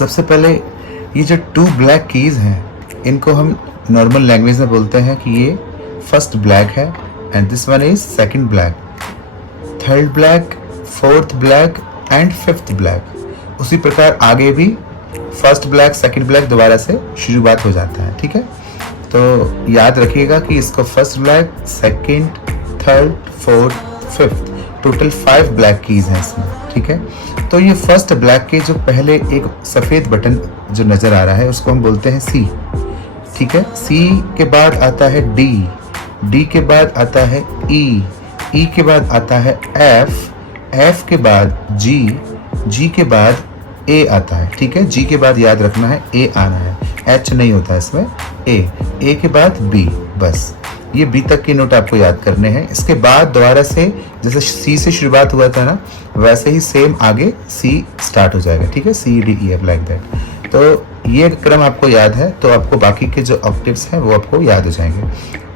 सबसे पहले ये जो 2 ब्लैक कीज हैं इनको हम नॉर्मल लैंग्वेज में बोलते हैं कि ये फर्स्ट ब्लैक है and this one is second black, third black, fourth black and fifth black. उसी प्रकार आगे भी फर्स्ट ब्लैक सेकंड ब्लैक दोबारा से शुरुआत हो जाता है। ठीक है, तो याद रखिएगा कि इसको first black, second, third, fourth, fifth, total 5 black keys हैं इसमें। ठीक है, तो ये फर्स्ट ब्लैक के जो पहले एक सफ़ेद बटन जो नज़र आ रहा है उसको हम बोलते हैं सी। ठीक है, सी के बाद आता है डी, डी के बाद आता है ई, ई के बाद आता है एफ, एफ के बाद जी, जी के बाद ए आता है। ठीक है, जी के बाद याद रखना है ए आना है, एच नहीं होता इसमें, ए के बाद बी। बस ये बी तक के नोट आपको याद करने हैं। इसके बाद दोबारा से जैसे सी से शुरुआत हुआ था ना वैसे ही सेम आगे सी स्टार्ट हो जाएगा। ठीक है, C D E F like that. तो ये क्रम आपको याद है तो आपको बाकी के जो ऑक्टेव्स हैं वो आपको याद हो जाएंगे।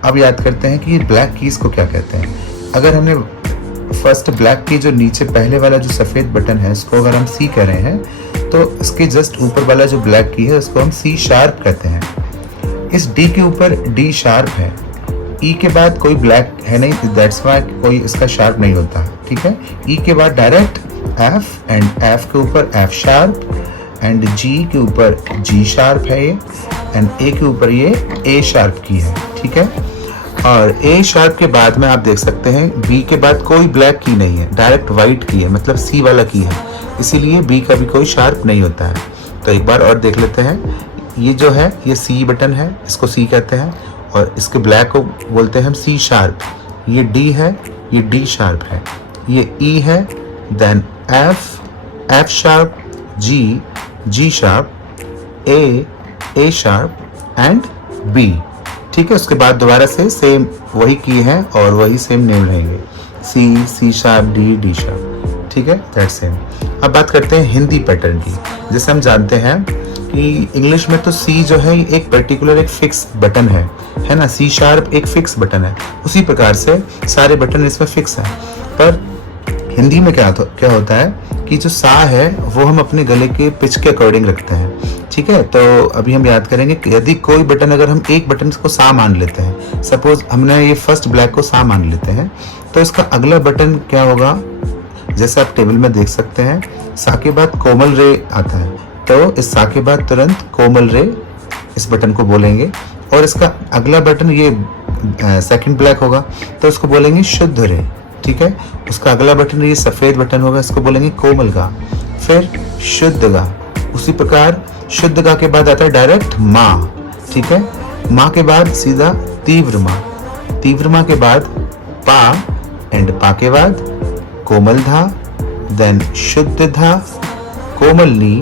अब याद करते हैं कि ये ब्लैक कीज को क्या कहते हैं। अगर हमने फर्स्ट ब्लैक की जो नीचे पहले वाला जो सफ़ेद बटन है उसको अगर हम सी कह रहे हैं तो इसके जस्ट ऊपर वाला जो ब्लैक की है उसको हम सी शार्प कहते हैं। इस डी के ऊपर डी शार्प है, ई के बाद कोई ब्लैक है नहीं, दैट्स वाई कोई इसका शार्प नहीं होता। ठीक है, ई के बाद डायरेक्ट एफ एंड एफ के ऊपर एफ शार्प एंड जी के ऊपर जी शार्प है ये एंड ए के ऊपर ये ए शार्प की है। ठीक है, और ए शार्प के बाद में आप देख सकते हैं बी के बाद कोई ब्लैक की नहीं है, डायरेक्ट वाइट की है, मतलब सी वाला की है, इसीलिए बी का भी कोई शार्प नहीं होता है। तो एक बार और देख लेते हैं, ये जो है ये सी बटन है, इसको सी कहते हैं और इसके ब्लैक को बोलते हैं हम सी शार्प। ये डी है, ये डी शार्प है, ये ई है, then F, F sharp, G, G sharp, A sharp and B. ठीक है, उसके बाद दोबारा से सेम वही की है और वही सेम नेम रहेंगे, C, C sharp, D, D sharp. ठीक है, दैट सेम। अब बात करते हैं हिंदी पैटर्न की। जैसे हम जानते हैं कि इंग्लिश में तो सी जो है एक पर्टिकुलर एक फिक्स बटन है ना, सी शार्प एक फिक्स बटन है, उसी प्रकार से सारे बटन इसमें फिक्स हैं। पर हिंदी में क्या होता है कि जो सा है वो हम अपने गले के पिच के अकॉर्डिंग रखते हैं। ठीक है, तो अभी हम याद करेंगे कि यदि कोई बटन अगर हम एक बटन को सा मान लेते हैं, सपोज हमने ये फर्स्ट ब्लैक को सा मान लेते हैं, तो इसका अगला बटन क्या होगा, जैसे आप टेबल में देख सकते हैं सा के बाद कोमल रे आता है, तो इस सा के बाद तुरंत कोमल रे इस बटन को बोलेंगे और इसका अगला बटन ये सेकंड ब्लैक होगा तो इसको बोलेंगे शुद्ध रे। ठीक है, उसका अगला बटन ये सफ़ेद बटन होगा, इसको बोलेंगे कोमल गा, फिर शुद्ध गा। उसी प्रकार शुद्ध गा के बाद आता है डायरेक्ट माँ। ठीक है, माँ के बाद सीधा तीव्र माँ, तीव्र माँ के बाद पा एंड पा के बाद कोमल धा, देन शुद्ध धा, कोमल नी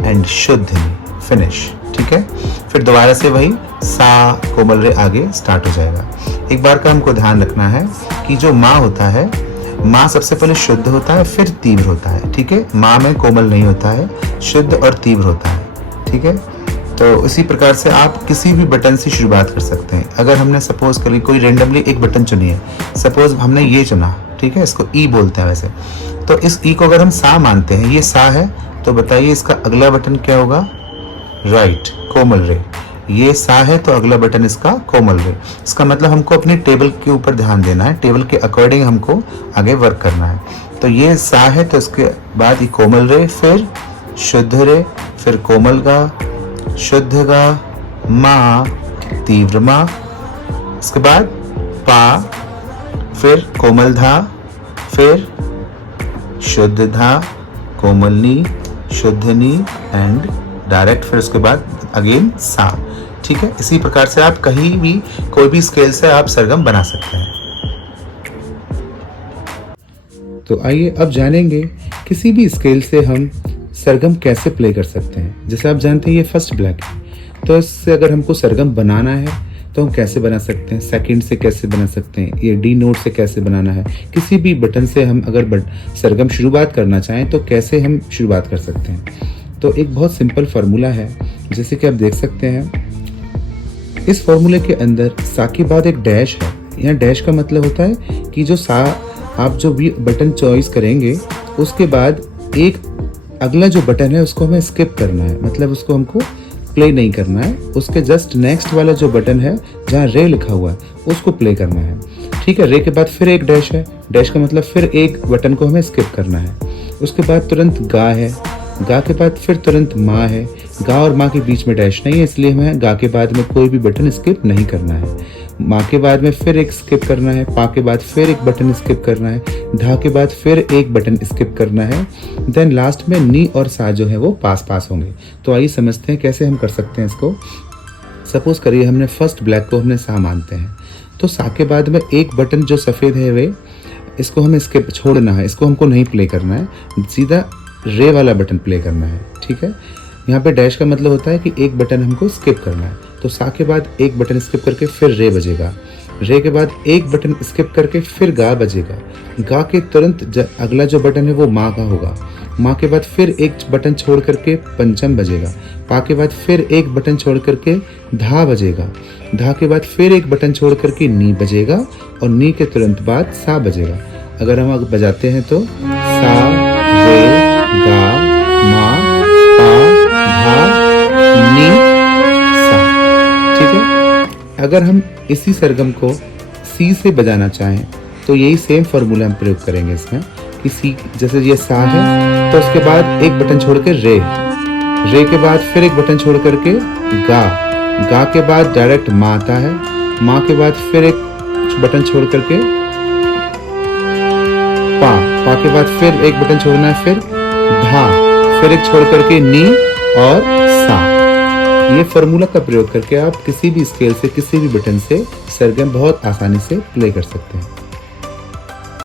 एंड शुद्ध नी, फिनिश। ठीक है, फिर दोबारा से वही सा कोमल रे आगे स्टार्ट हो जाएगा। एक बार का हमको ध्यान रखना है कि जो माँ होता है, माँ सबसे पहले शुद्ध होता है फिर तीव्र होता है। ठीक है, माँ में कोमल नहीं होता है, शुद्ध और तीव्र होता है। ठीक है, तो इसी प्रकार से आप किसी भी बटन से शुरुआत कर सकते हैं। अगर हमने सपोज करी कोई रेंडमली एक बटन चुनी है, सपोज हमने ये चुना, ठीक है, इसको ई बोलते हैं वैसे, तो इस ई को अगर हम सा मानते हैं, ये सा है, तो बताइए इसका अगला बटन क्या होगा, राइट, कोमल रे। ये सा है तो अगला बटन इसका कोमल रे। इसका मतलब हमको अपनी टेबल के ऊपर ध्यान देना है, टेबल के अकॉर्डिंग हमको आगे वर्क करना है। तो ये सा है तो इसके बाद ये कोमल रे, फिर शुद्ध रे, फिर कोमल गा, शुद्ध गा, माँ, तीव्र माँ, इसके बाद पा, फिर कोमल धा, फिर शुद्ध धा, कोमल नी, शुद्ध नी एंड डायरेक्ट, फिर उसके बाद अगेन सा। ठीक है, इसी प्रकार से आप कहीं भी कोई भी स्केल से आप सरगम बना सकते हैं। तो आइए अब जानेंगे किसी भी स्केल से हम सरगम कैसे प्ले कर सकते हैं। जैसे आप जानते हैं ये फर्स्ट ब्लैक है, तो इससे अगर हमको सरगम बनाना है तो हम कैसे बना सकते हैं, सेकंड से कैसे बना सकते हैं, ये डी नोट से कैसे बनाना है, किसी भी बटन से हम अगर सरगम शुरुआत करना चाहें तो कैसे हम शुरुआत कर सकते हैं। तो एक बहुत सिंपल फार्मूला है, जैसे कि आप देख सकते हैं इस फार्मूले के अंदर सा के बाद एक डैश है। यहाँ डैश का मतलब होता है कि जो सा आप जो भी बटन चॉइस करेंगे उसके बाद एक अगला जो बटन है उसको हमें स्किप करना है, मतलब उसको हमको प्ले नहीं करना है। उसके जस्ट नेक्स्ट वाला जो बटन है जहाँ रे लिखा हुआ है उसको प्ले करना है। ठीक है, रे के बाद फिर एक डैश है, डैश का मतलब फिर एक बटन को हमें स्किप करना है। उसके बाद तुरंत गा है, गा के बाद फिर तुरंत माँ है। गा और माँ के बीच में डैश नहीं है, इसलिए हमें गा के बाद में कोई भी बटन स्किप नहीं करना है। माँ के बाद में फिर एक स्किप करना है, पा के बाद फिर एक बटन स्किप करना है, धा के बाद फिर एक बटन स्किप करना है। देन लास्ट में नी और सा जो है वो पास पास होंगे। तो आइए समझते हैं कैसे हम कर सकते हैं इसको। सपोज करिए हमने फर्स्ट ब्लैक को हमने सा मानते हैं, तो सा के बाद में एक बटन जो सफ़ेद है वे इसको हमें स्किप छोड़ना है, इसको हमको नहीं प्ले करना है, सीधा रे वाला बटन प्ले करना है। ठीक है, यहाँ पे डैश का मतलब होता है कि एक बटन हमको स्किप करना है। तो सा के बाद एक बटन स्किप करके फिर रे बजेगा, रे के बाद एक बटन स्किप करके फिर गा बजेगा, गा के तुरंत अगला जो बटन है वो माँ का होगा, माँ के बाद फिर एक बटन छोड़ करके पंचम बजेगा, पा के बाद फिर एक बटन छोड़ करके धा बजेगा, धा के बाद फिर एक बटन छोड़ करके नी बजेगा और नी के तुरंत बाद सा बजेगा। अगर हम आगे बजाते हैं तो सा रे गा मा पा धा नी सा। ठीक है, अगर हम इसी सरगम को सी से बजाना चाहें तो यही सेम फार्मूला हम प्रयोग करेंगे इसमें कि सी जैसे ये सा है तो उसके बाद एक बटन छोड़ के रे, रे के बाद फिर एक बटन छोड़ करके गा, गा के बाद डायरेक्ट माँ आता है, माँ के बाद फिर एक बटन छोड़ करके पा, पा के बाद फिर एक बटन छोड़ना है, फिर धा, फिर एक छोड़ करके नी और सा। ये फार्मूला का प्रयोग करके आप किसी भी स्केल से किसी भी बटन से सरगम बहुत आसानी से प्ले कर सकते हैं।